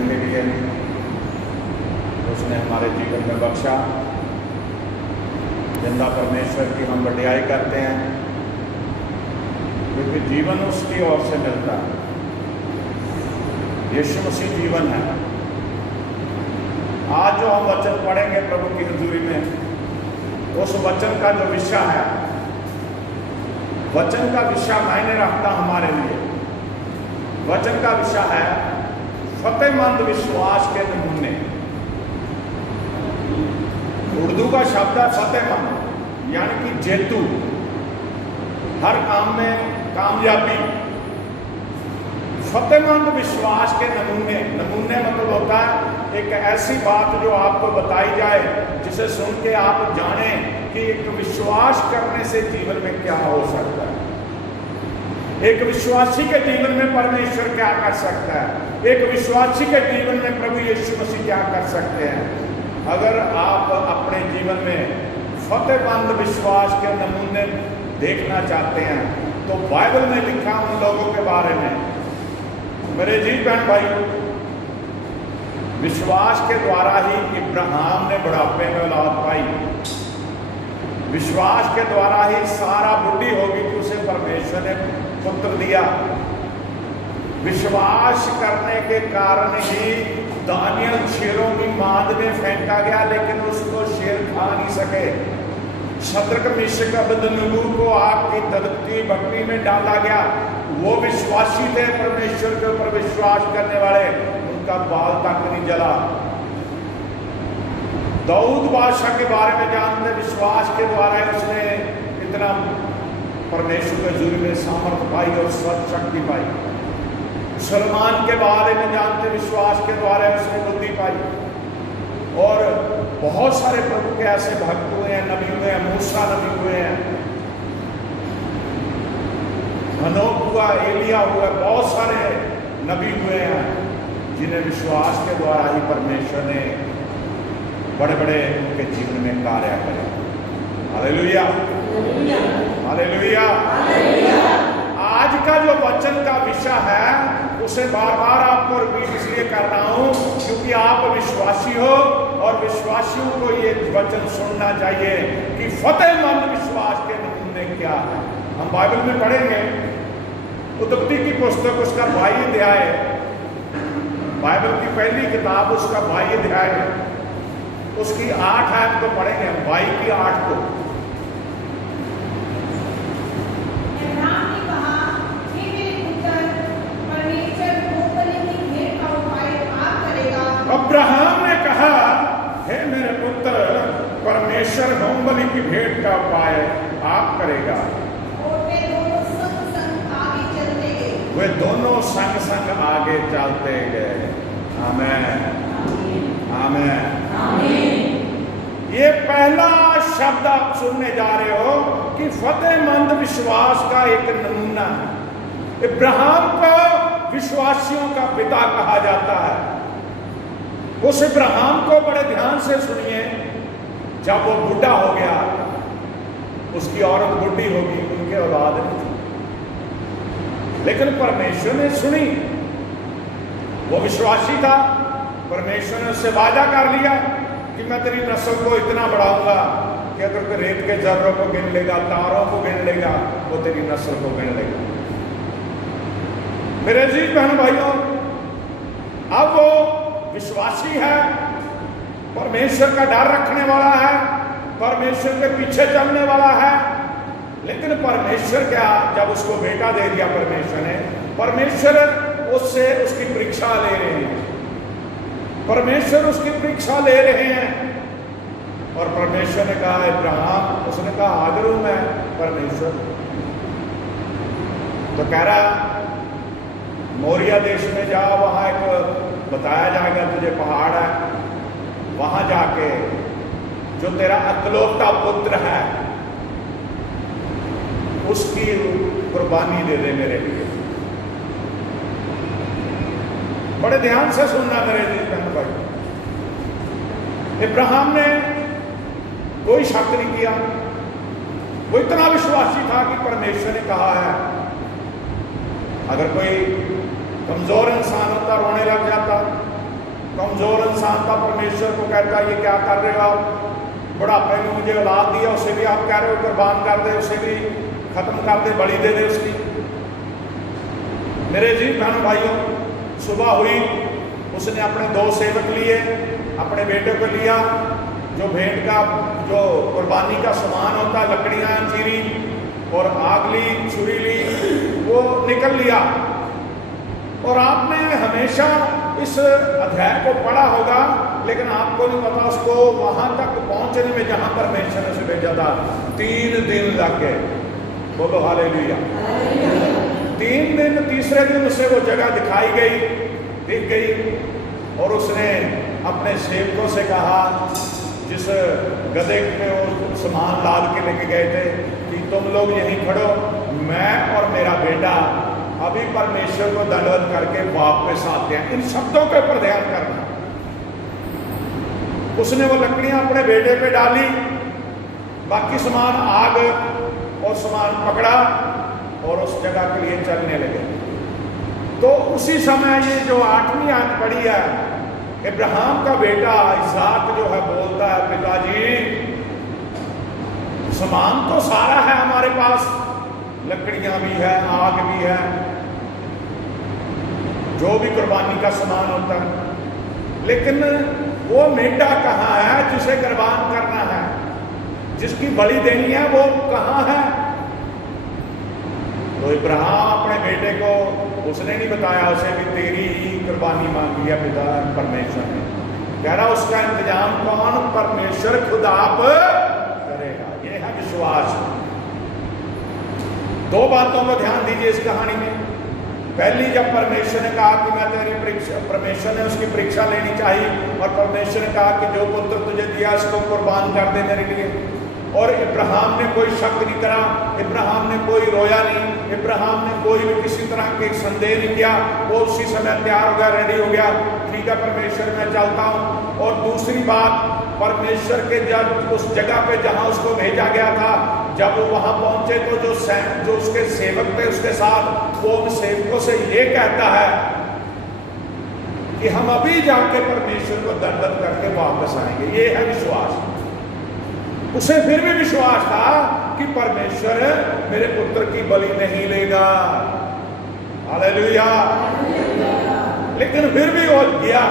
जीने के लिए उसने हमारे जीवन में बख्शा। जिंदा परमेश्वर की हम बड़ाई करते हैं क्योंकि जीवन उसकी ओर से मिलता है। यीशु मसीह जीवन है। आज जो हम वचन पढ़ेंगे प्रभु की हजूरी में, उस वचन का जो विषय है, वचन का विषय मायने रखता हमारे लिए। वचन का विषय है फतेहमंद विश्वास के नमूने। उर्दू का शब्द है फतेहमंद, यानी कि जेतू, हर काम में कामयाबी। फतेहमंद विश्वास के नमूने। नमूने मतलब होता है एक ऐसी बात जो आपको बताई जाए जिसे सुन के आप जानें कि एक विश्वास करने से जीवन में क्या हो सकता है, एक विश्वासी के जीवन में परमेश्वर क्या कर सकता है, एक विश्वासी के जीवन में प्रभु यीशु मसीह क्या कर सकते हैं। अगर आप अपने जीवन में फतेहमंद विश्वास के नमूने देखना चाहते हैं तो बाइबल में लिखा उन लोगों के बारे में। मेरे जी बहन भाई, विश्वास के द्वारा ही इब्राहिम ने बुढ़ापे में औलाद पाई। विश्वास के द्वारा ही सारा बुढ़ी होगी कि उसे परमेश्वर ने पुत्र दिया। विश्वास करने के कारण ही दानियल शेरों की मांद में फेंका गया, लेकिन उसको शेर खा नहीं सके। शद्रक मेशक अबेदनगो को आग की दगती भट्टी में डाला गया। वो विश्वासी थे, परमेश्वर के ऊपर विश्वास करने वाले, उनका बाल तक नहीं जला। दाऊद बादशाह के बारे में जानते, विश्वास के द्वारा उसने इतना परमेश्वर के हजूरी में सामर्थ पाई और शक्ति पाई। सलमान के बारे में जानते, विश्वास के द्वारा उसने बुद्धि पाई। और बहुत सारे प्रभु के ऐसे भक्त हुए हैं, नबी हुए हैं, मूसा नबी हुए हैं, हनोक हुआ, एलिया हुआ, बहुत सारे नबी हुए हैं जिन्हें विश्वास के द्वारा ही परमेश्वर ने बड़े बड़े उनके जीवन में कार्य करे। Hallelujah, hallelujah. आज का जो वचन का विषय है उसे बार बार आपको रिपीट इसलिए कर रहा हूं क्योंकि आप विश्वासी हो और विश्वासियों को ये वचन सुनना चाहिए कि फतेहमंद विश्वास के नमूने क्या है। हम बाइबल में पढ़ेंगे उत्पत्ति की पुस्तक, उसका 22 अध्याय, बाइबल की पहली किताब, उसका 22 अध्याय, उसकी 8 आयत को पढ़ेंगे हम, 22 की 8 को। अब्राहम ने कहा, हे मेरे पुत्र, परमेश्वर होमबलि की भेंट का उपाय आप करेगा। वे दोनों संग संग आगे चलते गए। आमीन, आमीन। ये पहला शब्द आप सुनने जा रहे हो कि फतेहमंद विश्वास का एक नमूना है। इब्राहिम को विश्वासियों का पिता कहा जाता है। उस इब्राहिम को बड़े ध्यान से सुनिए। जब वो बूढ़ा हो गया, उसकी औरत बूढ़ी होगी, उनके औलाद नहीं थी, लेकिन परमेश्वर ने सुनी। वो विश्वासी था। परमेश्वर ने उससे वादा कर लिया कि मैं तेरी नस्ल को इतना बढ़ाऊंगा कि अगर कोई रेत के जर्रों को गिन लेगा, तारों को गिन लेगा, वो तेरी नस्ल को गिन लेगा। मेरे अजीज बहन भाइयों, अब वो विश्वासी है, परमेश्वर का डर रखने वाला है, परमेश्वर के पीछे चलने वाला है। लेकिन परमेश्वर क्या, जब उसको बेटा दे दिया परमेश्वर ने, परमेश्वर उससे उसकी परीक्षा ले रहे हैं। परमेश्वर उसकी परीक्षा ले रहे हैं। और परमेश्वर ने कहा इब्राहिम, उसने कहा हाजिर हूं मैं परमेश्वर। तो कह रहा मोरिया देश में जाओ, वहां एक बताया जाएगा तुझे पहाड़ है, वहां जाके जो तेरा अकलौता पुत्र है उसकी कुर्बानी दे दे मेरे लिए। बड़े ध्यान से सुनना मेरे बहन भाई। इब्राहिम ने कोई शक नहीं किया। वो इतना विश्वासी था कि परमेश्वर ने कहा है। अगर कोई कमजोर इंसान होता, रोने लग जाता, कमजोर इंसान था, परमेश्वर को कहता ये क्या कर रहे हो आप, बुढ़ापे में मुझे औलाद दिया, उसे भी आप कह रहे हो कुर्बान कर दे, उसे भी खत्म कर दे, बलि दे दे उसकी। मेरे जी बहन भाइयों, सुबह हुई, उसने अपने 2 सेवक लिए, अपने बेटे को लिया, जो भेंट का जो कुर्बानी का सामान होता, लकड़ियां चीरी और आग ली, छुरी ली, वो निकल लिया। और आपने हमेशा इस अध्याय को पढ़ा होगा, लेकिन आपको नहीं पता उसको वहां तक पहुंचने में जहां परमेश्वर ने उसे भेजा था 3 दिन लग गए। बोलो हालेलुया। 3 दिन, तीसरे दिन उसे वो जगह दिखाई गई, दिख गई, और उसने अपने सेवकों से कहा, जिस गधे पे वो सामान लाद के लेके गए थे, कि तुम लोग यहीं खड़ो, मैं और मेरा बेटा अभी परमेश्वर को दंडवत करके वापस आते हैं। इन शब्दों के ऊपर ध्यान करना। उसने वो लकड़ियां अपने बेटे पे डाली, बाकी सामान आग और सामान पकड़ा और उस जगह के लिए चलने लगे। तो उसी समय ये जो 8वीं आयत पढ़ी है, इब्राहिम का बेटा इसहाक जो है बोलता है, पिताजी सामान तो सारा है हमारे पास, लकड़ियां भी है, आग भी है, जो भी कुर्बानी का सामान होता है, लेकिन वो मेंढा कहाँ है जिसे कुर्बान करना है, जिसकी बलि देनी है, वो कहाँ है? तो इब्राहिम अपने बेटे को, उसने नहीं बताया उसे भी तेरी ही कुर्बानी मांगी है पिता परमेश्वर ने। कह रहा उसका इंतजाम कौन? परमेश्वर खुद आप करेगा। ये है विश्वास। 2 बातों को ध्यान दीजिए इस कहानी में। पहली, जब परमेश्वर ने कहा कि मैं तेरी परीक्षा, परमेश्वर ने उसकी परीक्षा लेनी चाहिए, और परमेश्वर ने कहा कि जो पुत्र तुझे दिया इसको कुर्बान कर दे मेरे लिए। और इब्राहिम ने कोई शक नहीं करा, इब्राहिम ने कोई रोया नहीं, इब्राहिम ने कोई भी किसी तरह के संदेह नहीं किया। वो उसी समय तैयार हो गया, रेडी हो गया, ठीक है परमेश्वर मैं चलता हूँ। और दूसरी बात, परमेश्वर के जब उस जगह पे जहाँ उसको भेजा गया था, जब वो वहां पहुंचे तो जो उसके सेवक थे उसके साथ, वो उन सेवकों से ये कहता है कि हम अभी जाके परमेश्वर को दंडवत करके वापस आएंगे। ये है विश्वास। उसे फिर भी विश्वास था कि परमेश्वर मेरे पुत्र की बलि नहीं लेगा। हालेलुया। लेकिन फिर भी वो गया।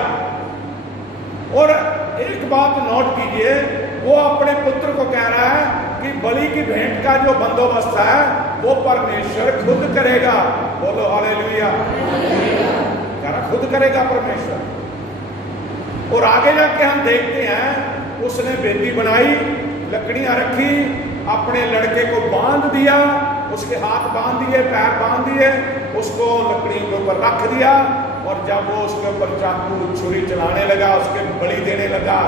और एक बात नोट कीजिए, वो अपने पुत्र को कह रहा है कि बलि की भेंट का जो बंदोबस्त है वो परमेश्वर खुद करेगा। बोलो हालेलुया। कह रहा खुद करेगा परमेश्वर। और आगे जाके हम देखते हैं, उसने बेदी बनाई, लकड़ियां रखी, अपने लड़के को बांध दिया, उसके हाथ बांध दिए, पैर बांध दिए, उसको लकड़ियों के ऊपर रख दिया। और जब वो उसके ऊपर चाकू छुरी चलाने लगा, उसके बलि देने लगा,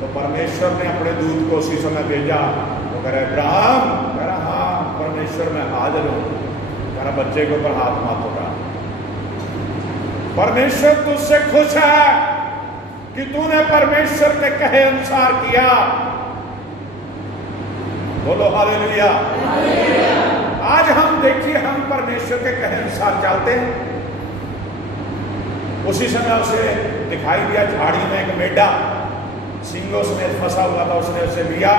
तो परमेश्वर ने अपने दूत को उसी समय भेजा। वो कह रहा इब्राहिम, कह रहा हाँ परमेश्वर मैं हाजिर हूं। कह रहा बच्चे के ऊपर हाथ मत उठा, परमेश्वर तुझसे खुश है कि तूने परमेश्वर के कहे अनुसार किया। बोलो हालेलुया। आज हम देखिए, हम परमेश्वर के कहे अनुसार चलते हैं। उसी समय उसे दिखाई दिया झाड़ी में एक मेढा सींगों समेत फंसा हुआ था, उसने उसे लिया,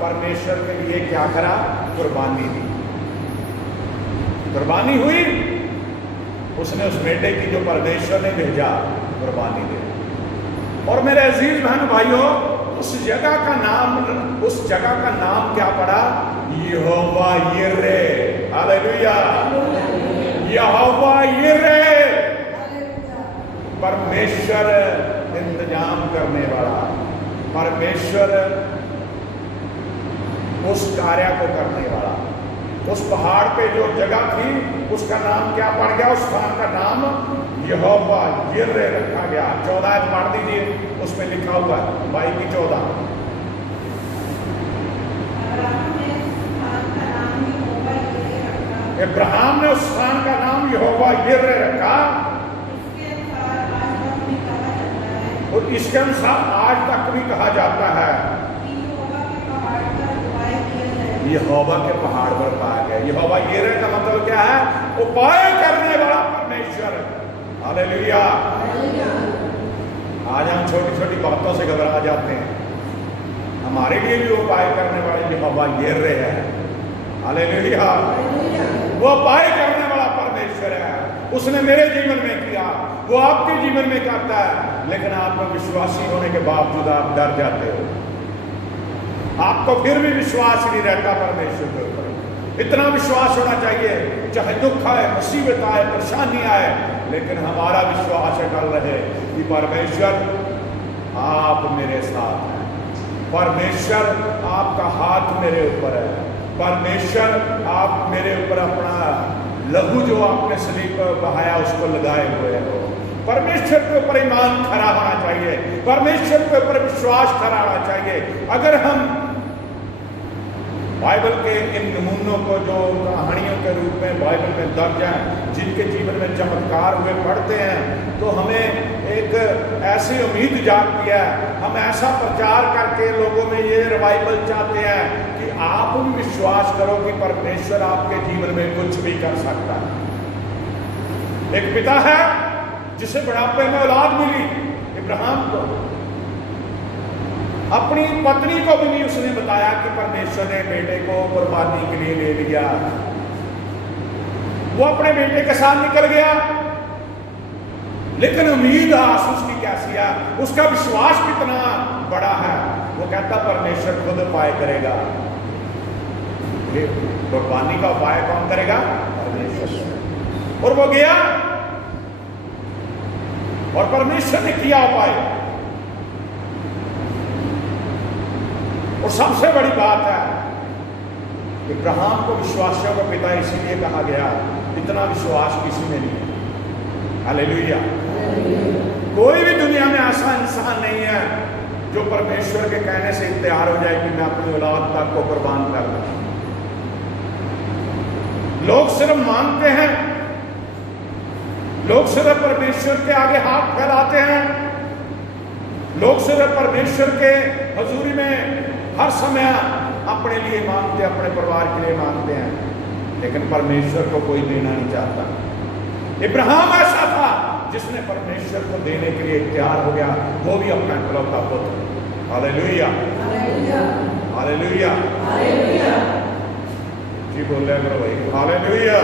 परमेश्वर के लिए क्या करा? कुर्बानी दी। कुर्बानी हुई, उसने उस मेढे की जो परमेश्वर ने भेजा कुर्बानी दे। और मेरे अजीज बहन भाइयों, उस जगह का नाम क्या पड़ा? यहोवा यिरे। हालेलुया। यहोवा यिरे, परमेश्वर इंतजाम करने वाला, परमेश्वर उस कार्य को करने वाला। उस पहाड़ पे जो जगह थी उसका नाम क्या पड़ गया? उस स्थान का नाम यहोवा यिरे रखा गया। 14 पढ़ दीजिए, उसमें लिखा हुआ है 22 की 14। इब्राहिम ने उस स्थान का नाम यहोवा यिरे रखा, और इसके अनुसार आज तक भी कहा जाता है यहोवा के पहाड़ पर पाया गया। यहोवा यिरे का मतलब क्या है? उपाय करने वाला परमेश्वर। हालेलुया। आज छोटी छोटी बातों से घबरा जाते हैं। हमारे लिए भी उपाय करने वाले यहोवा यिर्हे है। हालेलुया। वो उपाय करने वाला परमेश्वर है। उसने मेरे जीवन में किया, वो आपके जीवन में करता है। लेकिन आप में विश्वासी होने के बावजूद आप डर जाते हो, आपको फिर भी विश्वास नहीं रहता परमेश्वर के ऊपर। इतना विश्वास होना चाहिए, चाहे दुख आए, मुसीबत आए, परेशानी आए, लेकिन हमारा विश्वास अटल रहे कि परमेश्वर आप मेरे साथ हैं, परमेश्वर आपका हाथ मेरे ऊपर है, परमेश्वर आप मेरे ऊपर अपना लहू जो आपने सलीब पर बहाया उसको लगाए हुए हो। परमेश्वर के ऊपर ईमान खड़ा होना चाहिए, परमेश्वर के ऊपर विश्वास खड़ा होना चाहिए। अगर हम बाइबल के इन नमूनों को जो कहानियों के रूप में बाइबल में दर्ज हैं, जिनके जीवन में चमत्कार हुए पढ़ते हैं, तो हमें एक ऐसी उम्मीद जागती है। हम ऐसा प्रचार करके लोगों में ये रिवाइवल चाहते हैं कि आप भी विश्वास करो कि परमेश्वर आपके जीवन में कुछ भी कर सकता है। एक पिता है जिसे बुढ़ापे में औलाद मिली, इब्राहिम को, अपनी पत्नी को भी नहीं उसने बताया कि परमेश्वर ने बेटे को कुर्बानी के लिए ले लिया। वो अपने बेटे के साथ निकल गया, लेकिन उम्मीद आसूस की कैसी है, उसका विश्वास कितना बड़ा है। वो कहता परमेश्वर खुद उपाय करेगा। कुर्बानी का उपाय कौन करेगा? परमेश्वर। और वो गया और परमेश्वर ने किया उपाय। और सबसे बड़ी बात है, इब्राहिम को विश्वासियों का पिता इसीलिए कहा गया, इतना विश्वास किसी में नहीं है। हालेलुया। कोई भी दुनिया में ऐसा इंसान नहीं है जो परमेश्वर के कहने से तैयार हो जाए कि मैं अपनी औलाद तक को कुर्बान कर दूं। लोग सिर्फ मांगते हैं, लोग सिर्फ परमेश्वर के आगे हाथ फैलाते हैं, लोग सिर्फ परमेश्वर के हजूरी में हर समय अपने लिए मांगते, अपने परिवार के लिए मांगते हैं, लेकिन परमेश्वर को कोई देना नहीं चाहता। इब्राहिम ऐसा था जिसने परमेश्वर को देने के लिए तैयार हो गया, वो भी अपना इकलौता पुत्र। Hallelujah, hallelujah, hallelujah. जी बोल रहे करो भाई, हालेलुया।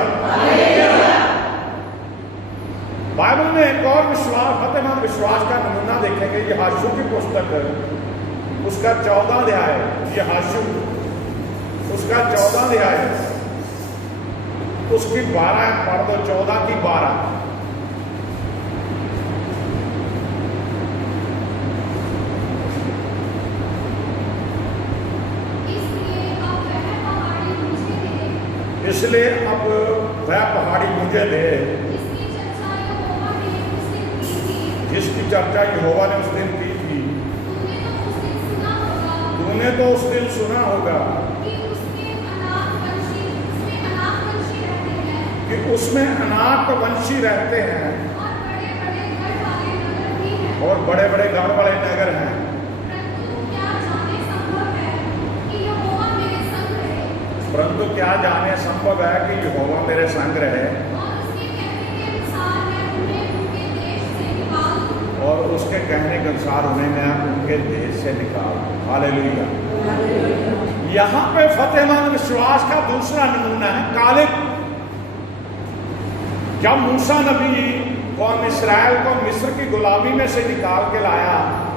बाइबल में एक और विश्वास, फतेहमंद विश्वास का नमूना देखेंगे। ये हाशू की पुस्तक, उसका 14 अध्याय, ये हाशू उसका 14 अध्याय, उसकी 12 पढ़ दो, 14 की 12। इसलिए अब वह पहाड़ी मुझे दे जिसकी चर्चा यहोवा ने उस दिन की थी। तूने तो उस दिन सुना होगा कि उसमें अनाथ वंशी रहते हैं और बड़े बड़े घर वाले नगर हैं। परंतु क्या जाने संभव है कि यहोवा मेरे संग रहे और उसके कहने के अनुसार उन्हें मैं उनके देश से निकाल। हालेलुया। यहाँ पे फतेहमंद विश्वास का दूसरा नमूना है कालेब। जब मूसा नबी कौम इस्राएल को मिस्र की गुलामी में से निकाल के लाया,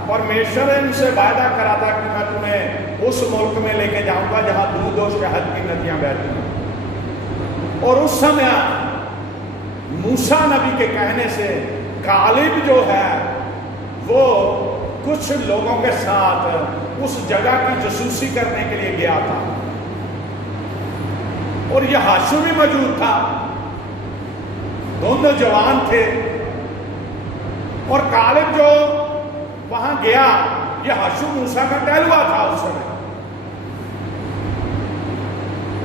परमेश्वर ने उनसे वायदा करा था कि मैं तुम्हें उस मुल्क में लेके जाऊंगा जहां दूध और शहद की नदियां बहती हैं। और उस समय मूसा नबी के कहने से कालेब जो है वो कुछ लोगों के साथ उस जगह की जासूसी करने के लिए गया था, और यह हाशू भी मौजूद था। दोनों जवान थे, और कालेब जो वहां गया, यह हाशू मूसा का टहलुआ था उस समय।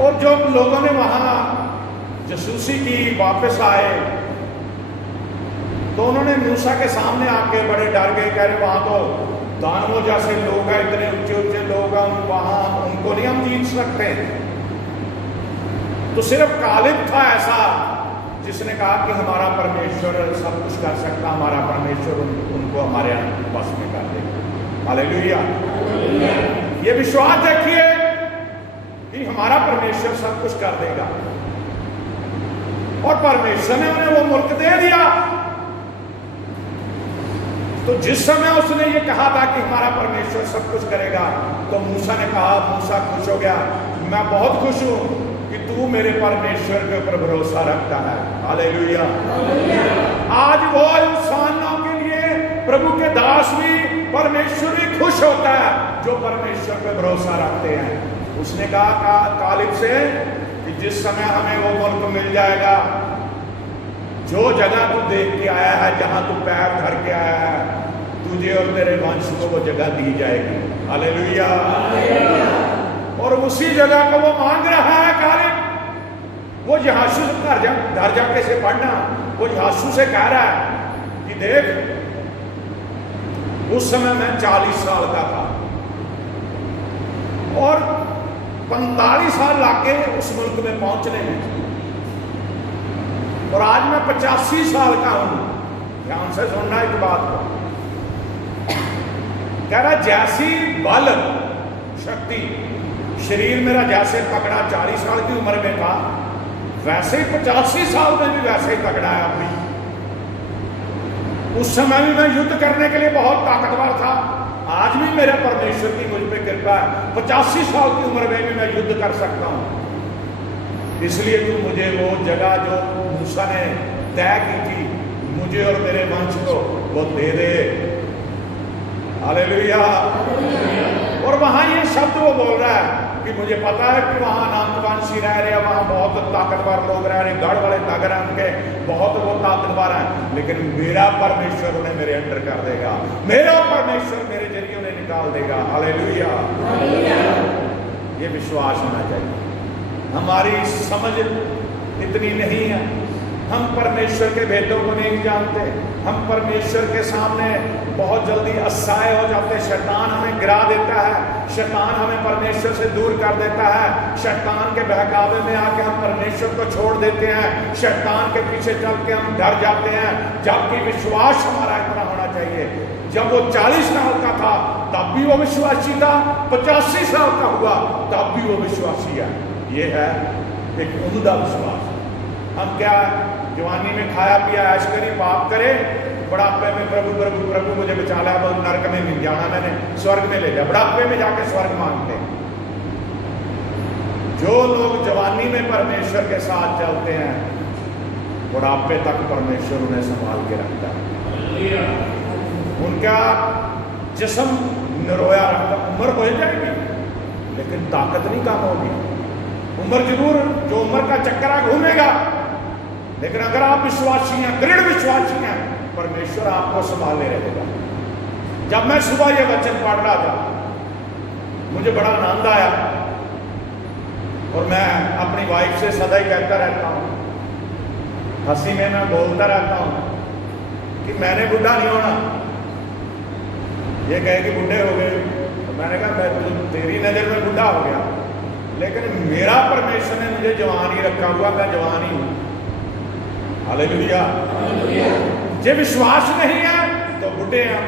और जो लोगों ने वहां जासूसी की वापस आए, तो उन्होंने मूसा के सामने आके बड़े डर गए, कह रहे वहां तो दानवों जैसे लोग हैं, इतने ऊंचे ऊंचे लोग हैं, वहां उनको नहीं हम जीत सकते। तो सिर्फ कालेब था ऐसा जिसने कहा कि हमारा परमेश्वर सब कुछ कर सकता, हमारा परमेश्वर उनको हमारे बस में कर। हालेलुया। ये विश्वास देखिए कि हमारा परमेश्वर सब कुछ कर देगा, और परमेश्वर ने उन्हें वो मुल्क दे दिया। तो जिस समय उसने ये कहा था कि हमारा परमेश्वर सब कुछ करेगा, तो मूसा ने कहा, मूसा खुश हो गया, मैं बहुत खुश हूं कि तू मेरे परमेश्वर के ऊपर भरोसा रखता है। हालेलुया। आज वो इंसानों के लिए प्रभु के दास भी, परमेश्वर भी खुश होता है जो परमेश्वर पे भरोसा रखते हैं। उसने कहा कालिब से कि जिस समय हमें वो मुल्क मिल जाएगा, जो जगह तू देख के आया है, जहां तू पैर धर के आया है, तुझे और तेरे वंश को वो जगह दी जाएगी। हालेलुया। और उसी जगह को वो मांग रहा है कालिब। वो यहोशू घर जाके से पढ़ना, वो यहोशू से कह रहा है कि देख, उस समय मैं 40 साल का था और 45 साल लागे उस मुल्क में पहुंचने में, और आज मैं 85 साल का हूं। ध्यान से सुनना एक बात को। कह रहा जैसी बल शक्ति शरीर मेरा जैसे तगड़ा 40 साल की उम्र में था, वैसे ही 85 साल में भी वैसे ही तगड़ा है अभी। उस समय भी मैं युद्ध करने के लिए बहुत ताकतवर था, आज भी मेरे परमेश्वर की मुझ पे कृपा है, 85 साल की उम्र में भी मैं युद्ध कर सकता हूं। इसलिए तू मुझे वो जगह जो मूसा ने तय की थी, मुझे और मेरे वंश को वो दे दे। हालेलुया। और वहां ये शब्द वो बोल रहा है कि मुझे पता है कि वहां अनंतवंशी रह रहे हैं, वहां बहुत ताकतवर लोग रह रहे, गढ़ वाले नगर हैं उनके, बहुत वो ताकतवर हैं, लेकिन मेरा परमेश्वर उन्हें मेरे अंडर कर देगा, मेरा परमेश्वर मेरे जरिए उन्हें निकाल देगा। हालेलुया। ये विश्वास होना चाहिए। हमारी समझ इतनी नहीं है, हम परमेश्वर के भेदों को नहीं जानते, हम परमेश्वर के सामने बहुत जल्दी असहाय हो जाते। शैतान हमें गिरा देता है, शैतान हमें परमेश्वर से दूर कर देता है, शैतान के बहकावे में आके हम परमेश्वर को छोड़ देते हैं, शैतान के पीछे चल के हम डर जाते हैं। जबकि विश्वास हमारा इतना होना चाहिए, जब वो 40 साल का था तब भी वो विश्वासी था, 85 साल का हुआ तब भी वो विश्वासी है। ये है एक उम्दा विश्वास। हम क्या जवानी में खाया पिया ऐश करी पाप करे, बुढ़ापे में प्रभु प्रभु प्रभु मुझे बचा लिया, वो नरक में मिल जाना, मैंने स्वर्ग में ले लिया, बुढ़ापे में जाके स्वर्ग मांगते। जो लोग जवानी में परमेश्वर के साथ चलते हैं, बुढ़ापे तक परमेश्वर उन्हें संभाल के रखता है। उनका जिस्म निरोया रखता। उम्र हो जाएगी लेकिन ताकत नहीं कम होगी। उम्र जरूर, जो उम्र का चक्करा घूमेगा, लेकिन अगर आप विश्वासी हैं, दृढ़ विश्वासी हैं, परमेश्वर आपको संभाले रहेगा। जब मैं सुबह यह वचन पढ़ रहा था, मुझे बड़ा आनंद आया, और मैं अपनी वाइफ से सदा ही कहता रहता हूं, हंसी में मैं बोलता रहता हूं कि मैंने बुढ़ा नहीं होना। ये कहे कि बुढ़े हो गए, तो मैंने कहा मैं तेरी नजर में बुढ़ा हो गया, लेकिन मेरा परमेश्वर ने मुझे जवान ही रखा हुआ, मैं जवान ही हूं। हालेलुया। जे विश्वास नहीं है तो बुढ़े हैं।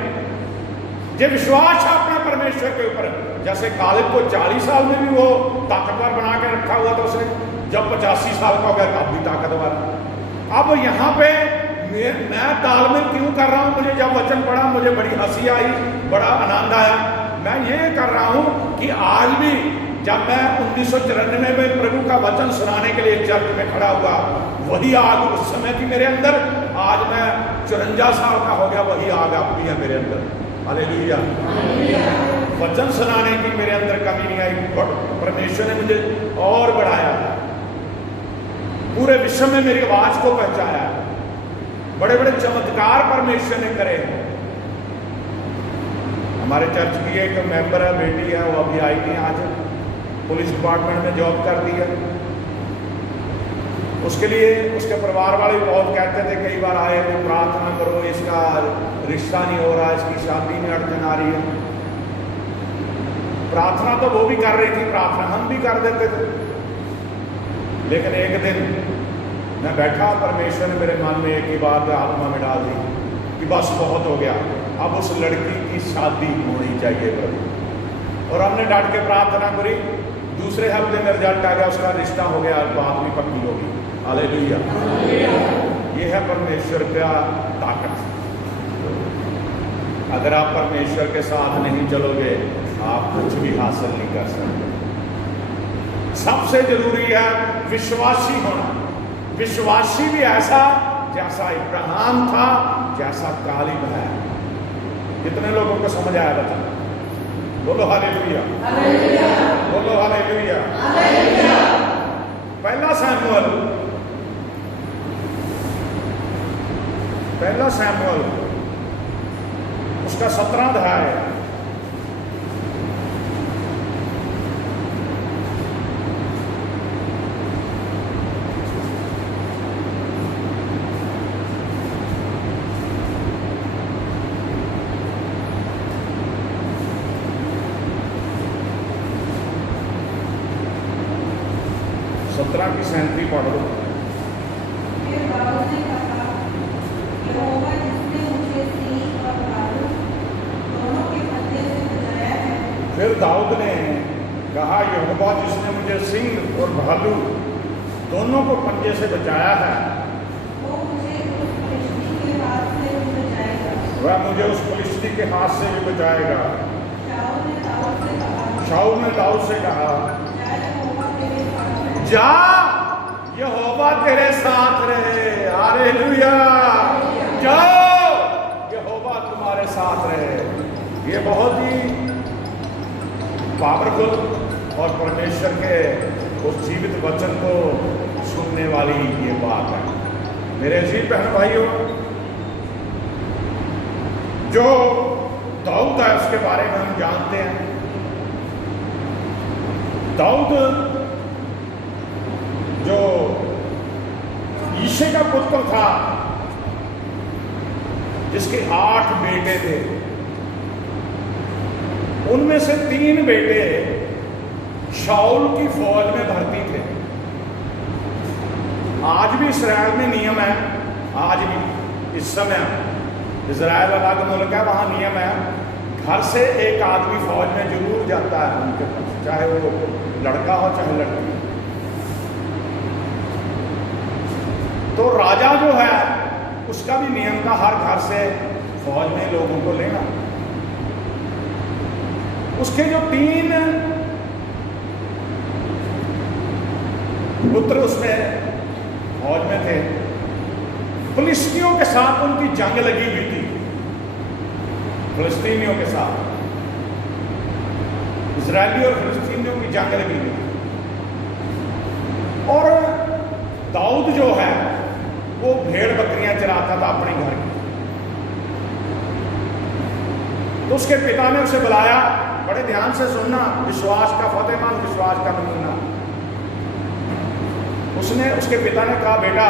जे विश्वास है अपने परमेश्वर के ऊपर, जैसे कालिब को 40 साल में भी वो ताकतवर बना के रखा हुआ था, उसने जब 85 साल का हो गया तब भी ताकतवर। अब यहाँ पे मैं तालमेल क्यों कर रहा हूं? मुझे जब वचन पढ़ा मुझे बड़ी हंसी आई, बड़ा आनंद आया। मैं ये कर रहा हूं कि आज भी जब मैं 1994 में प्रभु का वचन सुनाने के लिए चर्च में खड़ा हुआ, वही आग उस समय थी मेरे अंदर। आज मैं 54 साल का हो गया, वही आग अब भी है मेरे अंदर। हालेलुया। वचन सुनाने की मेरे अंदर कमी नहीं आई, परमेश्वर ने मुझे और बढ़ाया, पूरे विश्व में मेरी आवाज को पहुंचाया। बड़े बड़े चमत्कार परमेश्वर ने करे। हमारे चर्च की एक मेंबर है, बेटी है, वो अभी आई नहीं, आज पुलिस डिपार्टमेंट में जॉब कर दी है। उसके लिए उसके परिवार वाले बहुत कहते थे, कई बार आए तो प्रार्थना करो, इसका रिश्ता नहीं हो रहा, इसकी शादी में अड़चन आ रही है। प्रार्थना तो वो भी कर रही थी, प्रार्थना हम भी कर देते थे। लेकिन एक दिन मैं बैठा, परमेश्वर ने मेरे मन में एक ही बात आत्मा में डाल दी कि बस बहुत हो गया, अब उस लड़की की शादी होनी चाहिए प्रभु। और हमने डांट के प्रार्थना करी, दूसरे हफ्ते में रिजल्ट आ गया, उसका रिश्ता हो गया, बात भी पक्की होगी। हालेलुया। ये है परमेश्वर का ताकत। अगर आप परमेश्वर के साथ नहीं चलोगे आप कुछ भी हासिल नहीं कर सकते। सबसे जरूरी है विश्वासी होना। विश्वासी भी ऐसा जैसा इब्राहिम था, जैसा कालिब है। कितने लोगों को समझ आया बता? बोलो हालेलुया, बोलो हालेलुया। पहला सैमुअल उसका 17 अध्याय। की 37 पढ़ दो। फिर दाऊद ने कहा, यहोवा जिसने मुझे सिंह और भालू दोनों को पंजे से बचाया है, वह मुझे उस फलिश्ती के हाथ से भी बचाएगा। शाऊल ने दाऊद से कहा, जा, यहोवा तेरे साथ रहे। हालेलुया। जाओ, यहोवा तुम्हारे साथ रहे। ये बहुत ही पावरफुल और परमेश्वर के उस जीवित वचन को सुनने वाली ये बात है। मेरे अजीज बहन भाइयों, जो दाऊद है उसके बारे में हम जानते हैं। दाऊद जो यिशै का पुत्र था, जिसके 8 बेटे थे, उनमें से 3 बेटे शाऊल की फौज में भर्ती थे। आज भी इस्राएल में नियम है, आज भी इस समय इस्राएल अलग मुल्क है, वहां नियम है, घर से एक आदमी फौज में जरूर जाता है उनके पास, चाहे वो लड़का हो चाहे लड़की। तो राजा जो है उसका भी नियम था हर घर से फौज में लोगों को लेना। उसके जो 3 पुत्र उसमें फौज में थे, फिलिस्तीनियों के साथ उनकी जंग लगी हुई थी। फिलिस्तीनियों के साथ इजरायली और फिलिस्तीनियों की जंग लगी हुई थी। और दाऊद जो है वो भेड़ बकरियां चराता था अपने घर की। तो उसके पिता ने उसे बुलाया, बड़े ध्यान से सुनना, विश्वास का फतेहमंद, विश्वास का नमूना। उसके पिता ने कहा, बेटा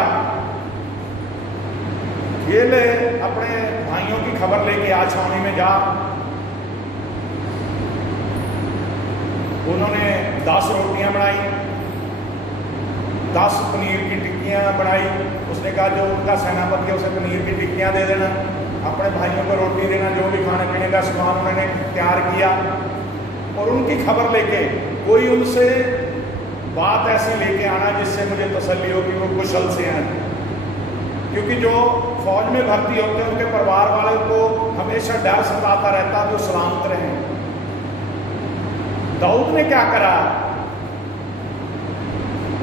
ये ले अपने भाइयों की खबर लेके आ, छावनी में जा। उन्होंने 10 रोटियां बनाई, 10 पनीर की टिक्कियां बनाई। उसने कहा जो उनका सेनापति है उसे पनीर की टिक्कियां दे देना, अपने भाइयों को रोटी देना, जो भी खाने पीने का सामान उन्होंने तैयार किया। और उनकी खबर लेके कोई उनसे बात ऐसी लेके आना जिससे मुझे तसल्ली हो कि वो कुशल से हैं, क्योंकि जो फौज में भर्ती होते हैं उनके परिवार वालों को हमेशा डर सताता रहता है वो सलामत रहें। दाऊद ने क्या करा,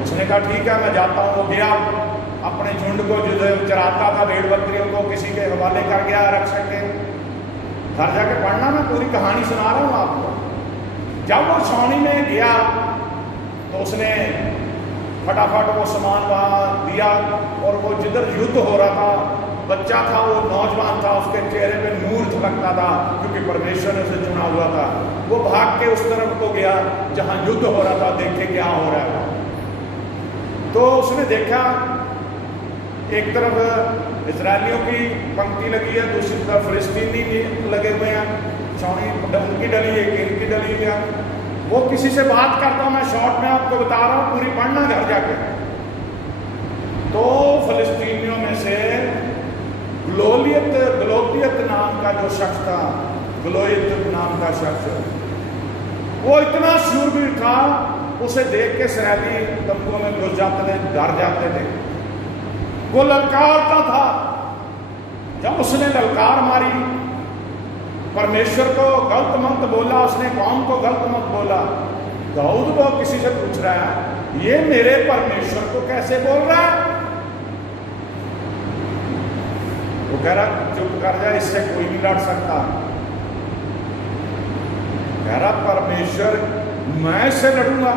उसने कहा ठीक है मैं जाता हूँ। वो गया, अपने झुंड को जो चराता था भेड़ बकरियों को किसी के हवाले कर गया रक्षक के। घर जाके पढ़ना, मैं पूरी कहानी सुना रहा हूँ आपको। जब वो छावनी में गया तो उसने फटाफट वो सामान वहाँ दिया, और वो जिधर युद्ध हो रहा था, बच्चा था, वो नौजवान था, उसके चेहरे पे नूर झलकता था क्योंकि परमेश्वर ने उसे चुना हुआ था। वो भाग के उस तरफ को गया जहाँ युद्ध हो रहा था, देखे क्या हो रहा था। तो उसने देखा एक तरफ इजरायलियों की पंक्ति लगी है, दूसरी तरफ फिलिस्तीनी लगे हुए हैं, छावनी उनकी डली है, इनकी डली हुई है। वो किसी से बात करता हूँ, मैं शॉर्ट में आपको बता रहा हूँ, पूरी पढ़ना घर जाके। तो फिलिस्तीनियों में से ग्लोलियत नाम का जो शख्स था, ग्लोलियत नाम का शख्स, वो इतना शूरवीर था, उसे देख के इसराइली तंबुओं में घुस जाते थे, डर जाते थे। वो ललकारता था। जब उसने ललकार मारी, परमेश्वर को गलत मत बोला, उसने कौम को गलत मत बोला, दाऊद वो किसी से पूछ रहा है, ये मेरे परमेश्वर को कैसे बोल रहा है? वो कह रहा चुप कर जा, इससे कोई नहीं लड़ सकता। कह रहा परमेश्वर, मैं इससे लड़ूंगा।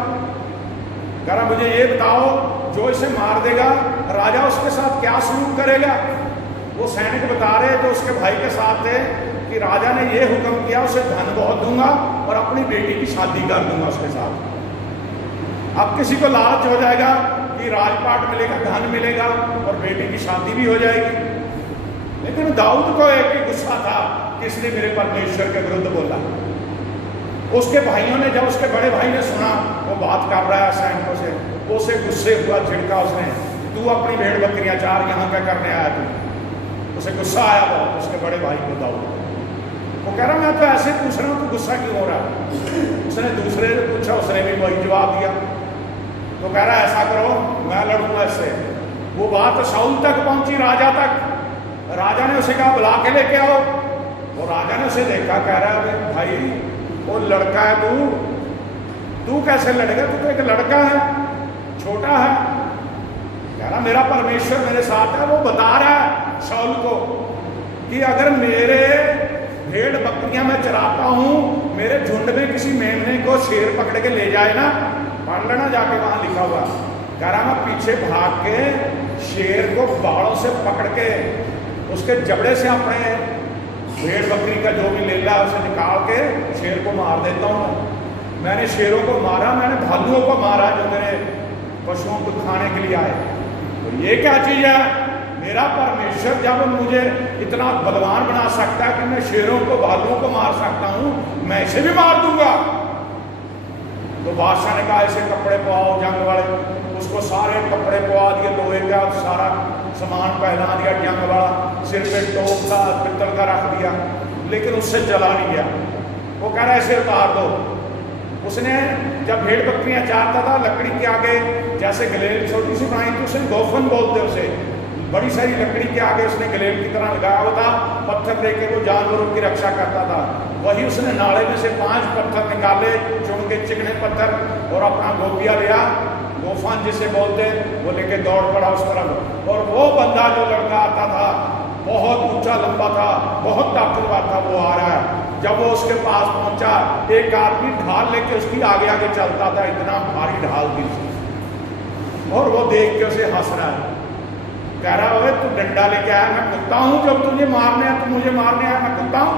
कह रहा मुझे ये बताओ, जो इसे मार देगा राजा उसके साथ क्या सलूक करेगा? वो सैनिक बता रहे जो उसके भाई के साथ थे कि राजा ने ये हुक्म किया, उसे धन बहुत दूंगा और अपनी बेटी की शादी कर दूंगा उसके साथ। अब किसी को लालच हो जाएगा कि राजपाट मिलेगा, धन मिलेगा और बेटी की शादी भी हो जाएगी। लेकिन दाऊद को एक ही गुस्सा था कि इसने मेरे परमेश्वर के विरुद्ध बोला। उसके भाइयों ने, जब उसके बड़े भाई ने सुना वो बात कर रहा है सैनिकों से, उसे गुस्से हुआ, झिड़का उसने, तू अपनी भेड़ बकरियां चार, यहाँ क्या करने आया तू? उसे गुस्सा आया बहुत उसके बड़े भाई को, दाऊद। वो कह रहा मैं तो ऐसे पूछ रहा हूँ, तो गुस्सा क्यों हो रहा है? उसने दूसरे से पूछा, उसने भी वही जवाब दिया। तो कह रहा ऐसा करो, मैं लड़ूंगा इससे। वो बात शाऊल तक पहुंची, राजा तक। राजा ने उसे कहा बुला के लेके आओ। वो राजा ने उसे देखा, कह रहा है भाई वो लड़का है, तू कैसे लड़ेगा? तू तो एक लड़का है, छोटा है। कह रहा मेरा परमेश्वर मेरे साथ है। वो बता रहा है शाऊल को कि अगर मेरे भेड़ बकरियां मैं चराता हूं, मेरे झुंड में किसी मेमने को शेर पकड़ के ले जाए ना, पढ़ लेना जाके, वहां लिखा हुआ। कह रहा मैं पीछे भाग के शेर को बाड़ों से पकड़ के उसके जबड़े से अपने भेड़ बकरी का जो भी लेला उसे निकाल के शेर को मार देता हूँ। मैंने शेरों को मारा, मैंने भालुओं को मारा जो मेरे पशुओं को खाने के लिए आए। तो ये क्या चीज है? मेरा परमेश्वर जब मुझे इतना बलवान बना सकता है कि मैं शेरों को, भालुओं को मार सकता हूं, मैं इसे भी मार दूंगा। तो बादशाह ने कहा इसे कपड़े पवाओ जंग वाले। उसको सारे कपड़े पवा दिए, लोहे का सारा सामान पहना दिया जंग वाला, सिर पे टोप था पित्तल का रख दिया, लेकिन उससे जला नहीं गया। वो कह रहा है इसे उतार दो। उसने जब भेड़ बकरियां चारता था, लकड़ी के आगे जैसे गलेल छोटी सी बनाई थी, उसे गोफन बोलते उसे, बड़ी सारी लकड़ी के आगे उसने गलेल की तरह लगाया हुआ था, पत्थर लेके वो जानवरों की रक्षा करता था। वही उसने नाले में से 5 पत्थर निकाले, चुन के चिकने पत्थर, और अपना गोपिया लिया, गोफन जिसे बोलते, वो लेके दौड़ पड़ा उस तरफ। और वो बंदा जो लड़का आता था, बहुत ऊंचा लंबा था, बहुत ताकतवर था, वो आ रहा है। जब वो उसके पास पहुंचा, एक आदमी ढाल लेके उसकी आगे आगे चलता था, इतना भारी ढाल थी, और वो देख के उसे हंस रहा है। कह रहा है तू डंडा लेके आया, मैं कुत्ता हूं जब तुझे मारने आया, तू मुझे मारने आया, मैं कुत्ता हूं?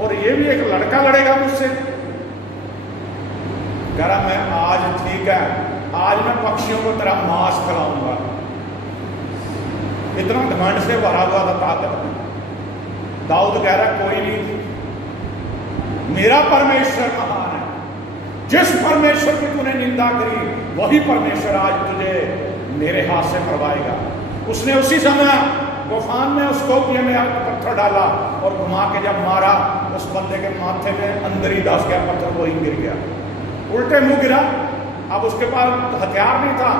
और ये भी एक लड़का लड़ेगा मुझसे? कह रहा मैं आज ठीक है, आज मैं पक्षियों को तरह मांस खिलाऊंगा। इतना घमंड से भरा हुआ था ताकत। दाऊद कह रहा कोई नहीं, मेरा परमेश्वर महान है। जिस परमेश्वर की तूने निंदा करी, वही परमेश्वर आज तुझे मेरे हाथ से मरवाएगा। उसने उसी समय गोफान में उस गोपिये में पत्थर डाला और घुमा के जब मारा, उस बंदे के माथे में अंदर ही दस गया पत्थर, वो ही गिर गया, उल्टे मुंह गिरा। अब उसके पास हथियार नहीं था,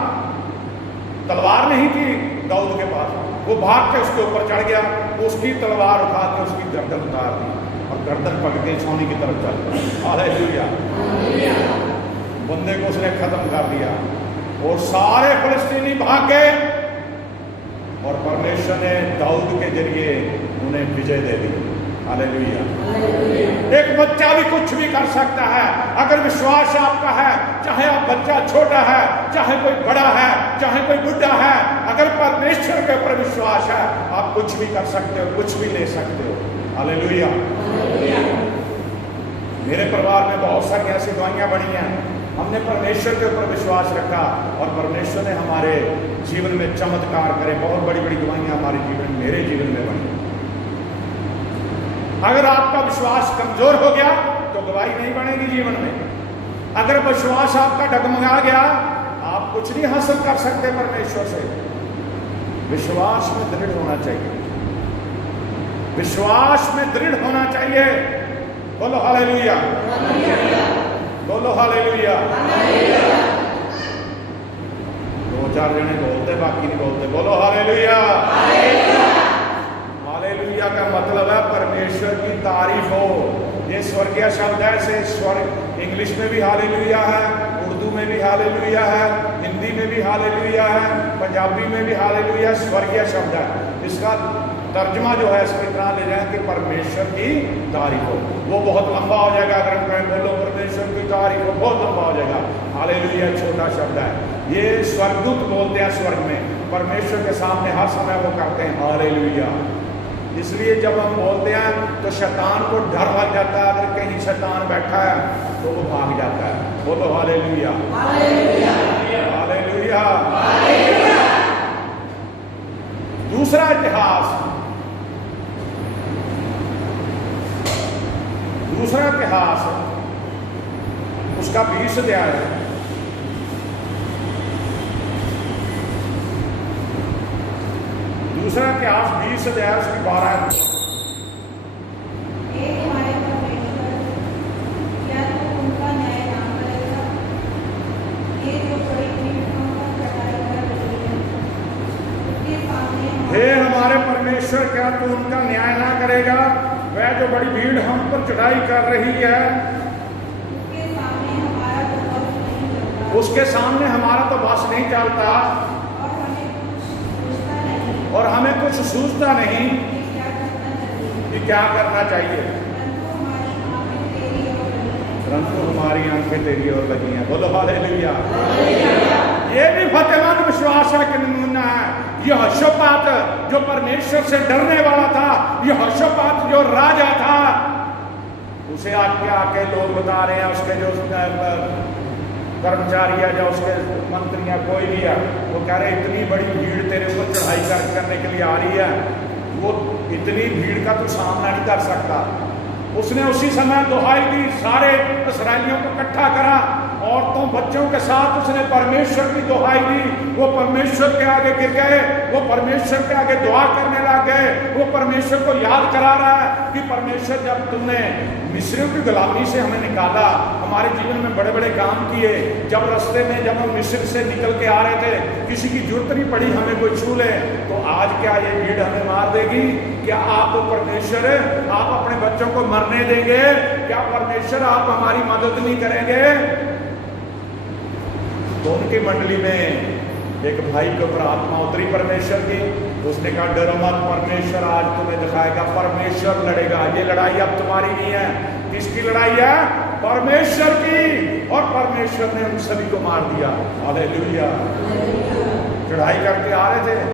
तलवार नहीं थी दाऊद के पास। वो भाग के उसके ऊपर चढ़ गया, उसकी तलवार उठा के उसकी गर्दन उतार दी और गर्दन पकड़ के सोने की तरफ चल पड़ा। हालेलुया। बंदे को उसने खत्म कर दिया और सारे फिलिस्तीनी भाग गए, और परमेश्वर ने दाऊद के जरिए उन्हें विजय दे दी। हालेलुया। एक बच्चा भी कुछ भी कर सकता है अगर विश्वास आपका है। चाहे आप बच्चा छोटा है, चाहे कोई बड़ा है, चाहे कोई बुढ़ा है, अगर परमेश्वर के ऊपर विश्वास है, आप कुछ भी कर सकते हो, कुछ भी ले सकते हो। हालेलुया। मेरे परिवार में बहुत सारी ऐसी दवाइयां बनी हैं, हमने परमेश्वर के ऊपर विश्वास रखा और परमेश्वर ने हमारे जीवन में चमत्कार करे। बहुत बड़ी बड़ी दवाइयां हमारे जीवन, मेरे जीवन में बनी। अगर आपका विश्वास कमजोर हो गया तो दवाई नहीं बनेगी जीवन में। अगर विश्वास आपका डगमगा गया, आप कुछ नहीं हासिल कर सकते परमेश्वर से। विश्वास में दृढ़ होना चाहिए। विश्वास में दृढ़ होना चाहिए। बोलो हालेलुया, बोलो हालेलुया। 2-4 जने बोलते, बाकी नहीं बोलते। बोलो हालेलुया। हालेलुया का मतलब है परमेश्वर की तारीफ हो। ये स्वर्गीय शब्द है, से स्वर्ग इंग्लिश में भी हालेलुया है, उर्दू में भी हालेलुया है, हिंदी में भी हालेलुया है, पंजाबी में भी हालेलुया स्वर्गीय शब्द है। इसका तर्जमा जो है इसके तरह ले जाए कि परमेश्वर की तारीफ हो। वो बहुत लंबा हो जाएगा अगर हम कहें बोलो परमेश्वर की तारीफ हो, बहुत लंबा हो जाएगा। हालेलुया छोटा शब्द है, ये स्वर्गदूत बोलते हैं स्वर्ग में, परमेश्वर के सामने हर समय वो करते हैं हालेलुया। इसलिए जब हम बोलते हैं तो शैतान को डर लग जाता है, अगर कहीं शैतान बैठा है तो वो भाग जाता है। बोलो हालेलुया, हालेलुया, हालेलुया। दूसरा इतिहास, दूसरा इतिहास उसका 20 अध्याय है। दूसरा इतिहास 20 अध्याय उसकी 12 हे हमारे परमेश्वर, क्या तू उनका न्याय ना करेगा? वह जो बड़ी भीड़ हम पर चढ़ाई कर रही है, उसके सामने हमारा तो बस नहीं चलता और हमें कुछ सूझता नहीं कि क्या करना चाहिए, परंतु हमारी आंखें तेरी ओर लगी हैं। बोलो हालेलुया। ये भी फतेहमंद विश्वास का नमूना है। यहोशापात जो परमेश्वर से डरने वाला था, यहोशापात जो राजा था, उसे आके लोग बता रहे हैं, उसके जो कर्मचारी है, जो उसके मंत्री है, कोई भी है, वो कह रहे इतनी बड़ी भीड़ तेरे ऊपर चढ़ाई करने के लिए आ रही है, वो इतनी भीड़ का तू सामना नहीं कर सकता। उसने उसी समय दुहाई दी, सारे इस्राएलियों को इकट्ठा करा, औरतों बच्चों के साथ उसने परमेश्वर की दुहाई दी। वो परमेश्वर के आगे गिर गए, वो परमेश्वर के आगे दुआ करने लग गए। वो परमेश्वर को याद करा रहा है कि परमेश्वर, जब तुमने मिस्रियों की गुलामी से हमें निकाला, हमारे जीवन में बड़े बड़े काम किए, जब रास्ते में जब हम मिस्र से निकल के आ रहे थे, किसी की जरूरत नहीं पड़ी हमें कोई छू ले, तो आज क्या ये भीड़ हमें मार देगी? क्या आप परमेश्वर, आप अपने बच्चों को मरने देंगे? क्या परमेश्वर आप हमारी मदद नहीं करेंगे? तो उनकी मंडली में एक भाई के ऊपर आत्मा उतरी परमेश्वर की, उसने कहा डरो मत, परमेश्वर आज तुम्हें दिखाएगा, परमेश्वर लड़ेगा। ये लड़ाई अब तुम्हारी नहीं है। किसकी लड़ाई है? परमेश्वर की। और परमेश्वर ने उन सभी को मार दिया। हालेलुया। चढ़ाई करके आ रहे थे,